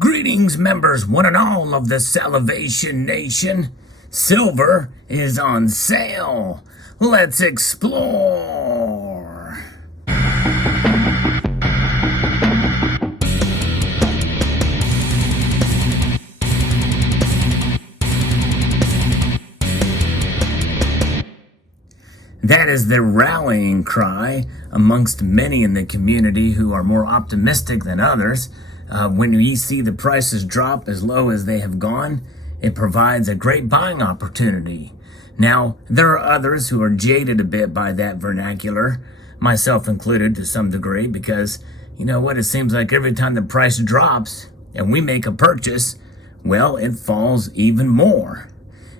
Greetings, members, one and all of the Salivation Nation. Silver is on sale. Let's explore. That is the rallying cry amongst many in the community who are more optimistic than others. When we see the prices drop as low as they have gone, it provides a great buying opportunity. Now, there are others who are jaded a bit by that vernacular, myself included to some degree, because you know what, it seems like every time the price drops and we make a purchase, well, it falls even more.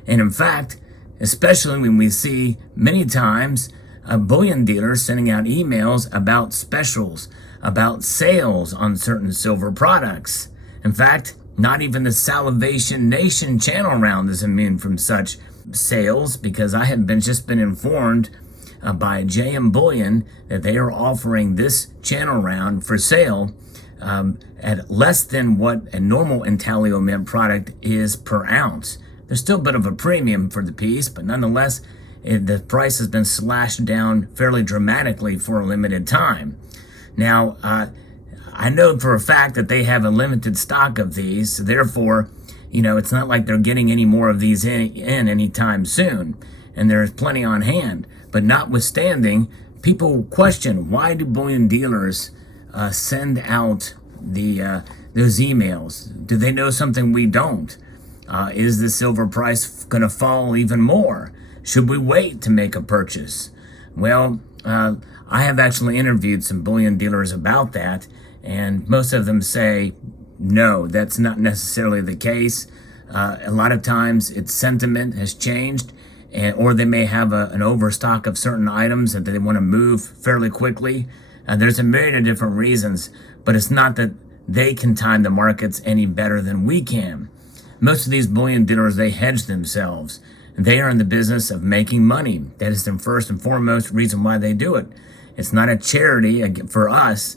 And in fact, especially when we see many times bullion dealers sending out emails about specials, about sales on certain silver products. In fact, not even the Salivation Nation channel round is immune from such sales, because I have just been informed by JM Bullion that they are offering this channel round for sale at less than what a normal Intaglio Mint product is per ounce. There's still a bit of a premium for the piece, but nonetheless, the price has been slashed down fairly dramatically for a limited time. Now, I know for a fact that they have a limited stock of these, so therefore, you know, it's not like they're getting any more of these in anytime soon, and there's plenty on hand. But notwithstanding, people question, why do bullion dealers send out those emails? Do they know something we don't? Is the silver price going to fall even more? Should we wait to make a purchase? Well, I have actually interviewed some bullion dealers about that, and most of them say, no, that's not necessarily the case. A lot of times its sentiment has changed, or they may have an overstock of certain items that they want to move fairly quickly. There's a myriad of different reasons, but it's not that they can time the markets any better than we can. Most of these bullion dealers, they hedge themselves. They are in the business of making money. That is the first and foremost reason why they do it. It's not a charity for us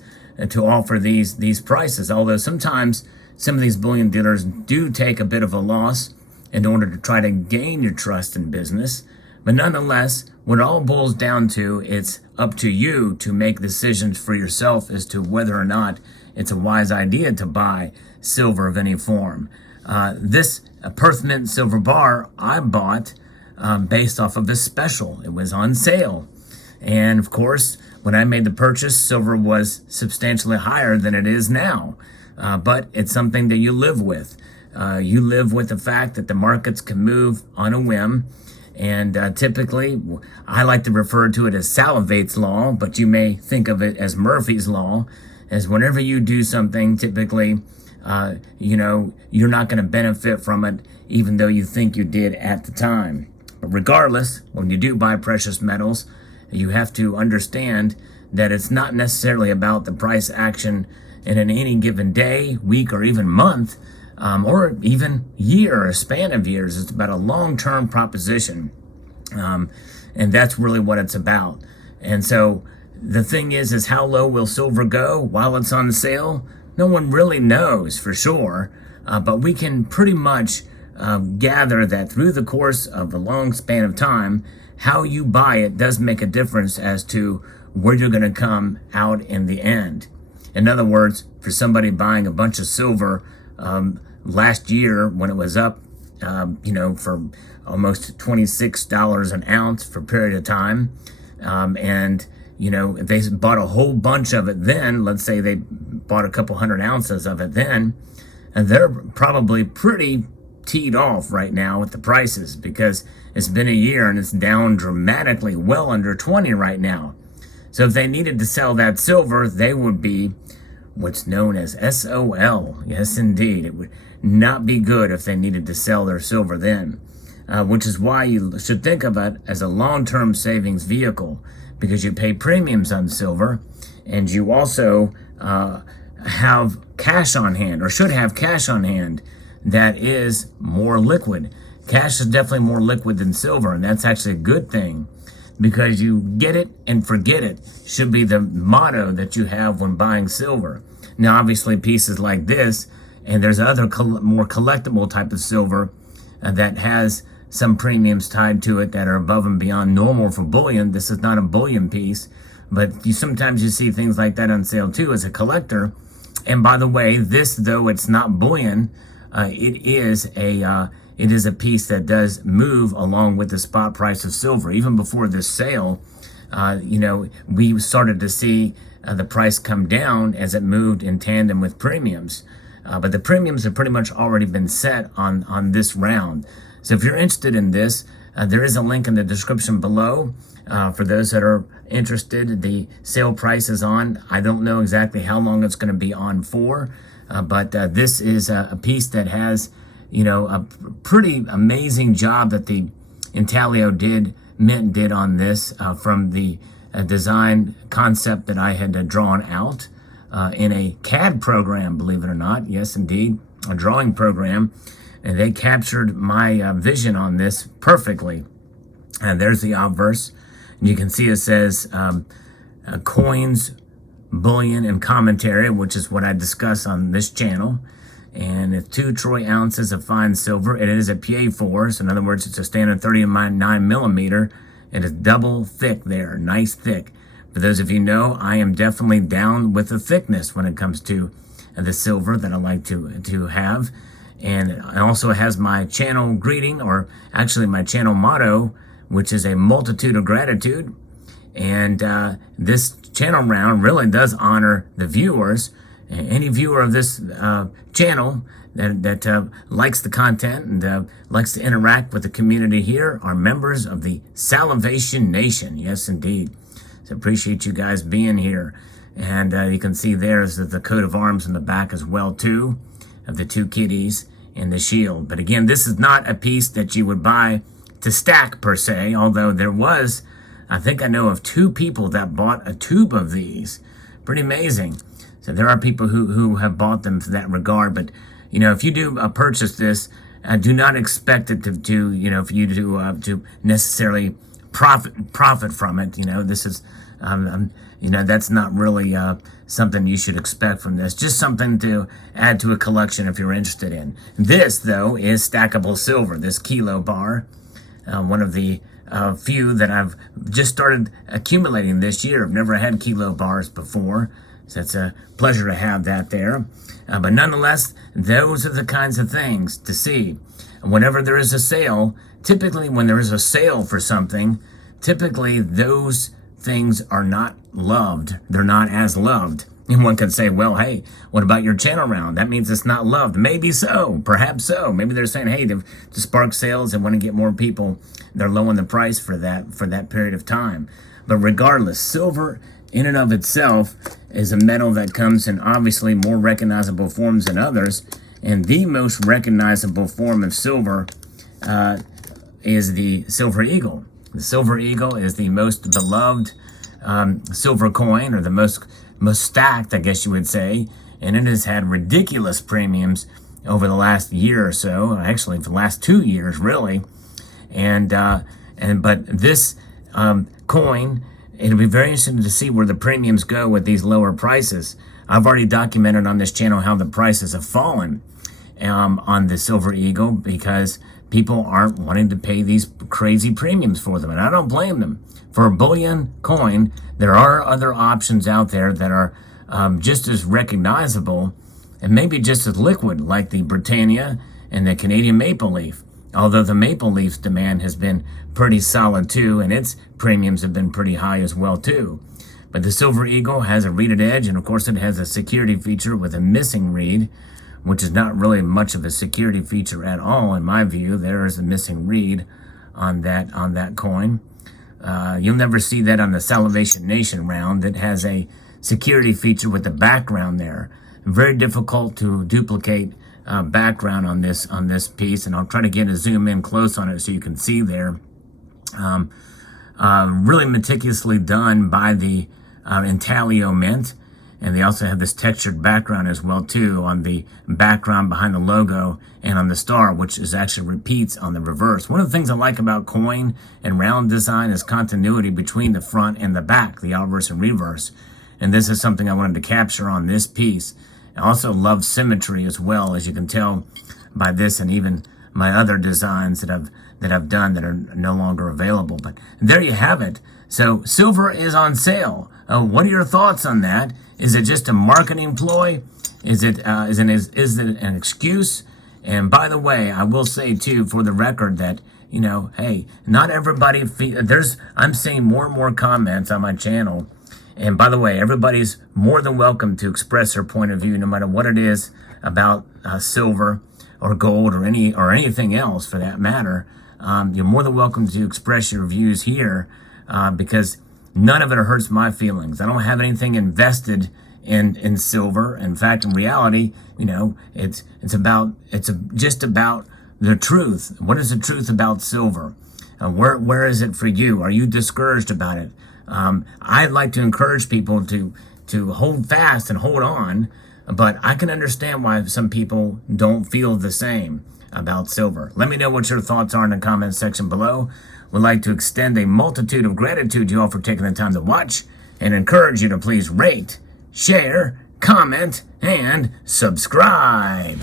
to offer these prices, although sometimes some of these bullion dealers do take a bit of a loss in order to try to gain your trust in business. But nonetheless, what it all boils down to, it's up to you to make decisions for yourself as to whether or not it's a wise idea to buy silver of any form. This Perth Mint silver bar I bought based off of a special. It was on sale. And of course, when I made the purchase, silver was substantially higher than it is now. But it's something that you live with. You live with the fact that the markets can move on a whim. And typically, I like to refer to it as Salivate's law, but you may think of it as Murphy's law, as whenever you do something, typically, you know, you're not going to benefit from it, even though you think you did at the time. But regardless, when you do buy precious metals, you have to understand that it's not necessarily about the price action in any given day, week, or even month, or even year, or span of years. It's about a long-term proposition, and that's really what it's about. And so the thing is how low will silver go while it's on sale? No one really knows for sure, but we can pretty much gather that through the course of a long span of time, how you buy it does make a difference as to where you're going to come out in the end. In other words, for somebody buying a bunch of silver last year when it was up, you know, for almost $26 an ounce for a period of time, and you know, if they bought a whole bunch of it then, let's say they bought a couple hundred ounces of it then, and they're probably pretty teed off right now with the prices, because it's been a year and it's down dramatically, well under 20 right now. So if they needed to sell that silver, they would be what's known as SOL. Yes, indeed. It would not be good if they needed to sell their silver then, which is why you should think of it as a long-term savings vehicle, because you pay premiums on silver, and you also have cash on hand, or should have cash on hand, that is more liquid. Cash is definitely more liquid than silver, and that's actually a good thing, because you get it and forget it should be the motto that you have when buying silver. Now, obviously, pieces like this, And there's other more collectible type of silver that has some premiums tied to it that are above and beyond normal for bullion. This is not a bullion piece, but sometimes you see things like that on sale too as a collector. And by the way, this, though it's not bullion, it is a piece that does move along with the spot price of silver. Even before this sale, we started to see the price come down as it moved in tandem with premiums. But the premiums have pretty much already been set on this round. So if you're interested in this, there is a link in the description below for those that are interested. The sale price is on. I don't know exactly how long it's going to be on for, but this is a piece that has, a pretty amazing job that the Intaglio Mint did on this from the design concept that I had drawn out in a CAD program, believe it or not. Yes, indeed, a drawing program. And they captured my vision on this perfectly. And there's the obverse. And you can see it says coins, bullion, and commentary, which is what I discuss on this channel. And it's 2 troy ounces of fine silver. It is a PA4, so in other words, it's a standard 39 millimeter. It is double thick there, nice thick. For those of you who know, I am definitely down with the thickness when it comes to the silver that I like to have. And it also has my channel greeting, or actually my channel motto, which is a multitude of gratitude. And this channel round really does honor the viewers. Any viewer of this channel that likes the content and likes to interact with the community here are members of the Salivation Nation. Yes, indeed. So appreciate you guys being here. And you can see there's the coat of arms in the back as well, too, of the 2 kitties and the shield. But again, this is not a piece that you would buy to stack per se, although there was, I think I know of 2 people that bought a tube of these. Pretty amazing. So there are people who have bought them for that regard. But, if you do purchase this, do not expect it to for you to necessarily profit from it. This is, that's not really something you should expect from this. Just something to add to a collection if you're interested in. This, though, is stackable silver, this kilo bar. One of the few that I've just started accumulating this year. I've never had kilo bars before, so it's a pleasure to have that there. But nonetheless, those are the kinds of things to see. Whenever there is a sale, typically when there is a sale for something, typically those things are not loved. They're not as loved. And one could say, well, hey, what about your channel round? That means it's not loved. Maybe so, perhaps so. Maybe they're saying, hey, to spark sales and want to get more people, they're lowering the price for that period of time. But regardless, silver in and of itself is a metal that comes in obviously more recognizable forms than others. And the most recognizable form of silver is the Silver Eagle. The Silver Eagle is the most beloved silver coin, or the most stacked, I guess you would say, and it has had ridiculous premiums over the last year or so, actually for the last 2 years, really. But this coin, it'll be very interesting to see where the premiums go with these lower prices. I've already documented on this channel how the prices have fallen on the Silver Eagle because people aren't wanting to pay these crazy premiums for them, and I don't blame them. For a bullion coin, there are other options out there that are just as recognizable and maybe just as liquid, like the Britannia and the Canadian Maple Leaf. Although the Maple Leaf's demand has been pretty solid too, and its premiums have been pretty high as well too. But the Silver Eagle has a reeded edge, and of course it has a security feature with a missing reed, which is not really much of a security feature at all in my view. There is a missing reed on that coin. You'll never see that on the Salivation Nation round that has a security feature with the background there. Very difficult to duplicate background on this piece, and I'll try to get a zoom in close on it so you can see there. Really meticulously done by the Intaglio Mint, and they also have this textured background as well too on the background behind the logo and on the star, which is actually repeats on the reverse. One of the things I like about coin and round design is continuity between the front and the back, the obverse and reverse. And this is something I wanted to capture on this piece. I also love symmetry as well, as you can tell by this and even my other designs that I've done that are no longer available. But there you have it. So silver is on sale. What are your thoughts on that? Is it just a marketing ploy? Is it an excuse? And by the way, I will say too, for the record, that hey, not everybody. I'm seeing more and more comments on my channel. And by the way, everybody's more than welcome to express their point of view, no matter what it is about silver or gold or anything else for that matter. You're more than welcome to express your views here, because none of it hurts my feelings. I don't have anything invested in silver. In fact, in reality, it's just about the truth. What is the truth about silver? Where is it for you? Are you discouraged about it? I'd like to encourage people to hold fast and hold on, but I can understand why some people don't feel the same about silver. Let me know what your thoughts are in the comment section below. We'd like to extend a multitude of gratitude to you all for taking the time to watch, and encourage you to please rate, share, comment, and subscribe.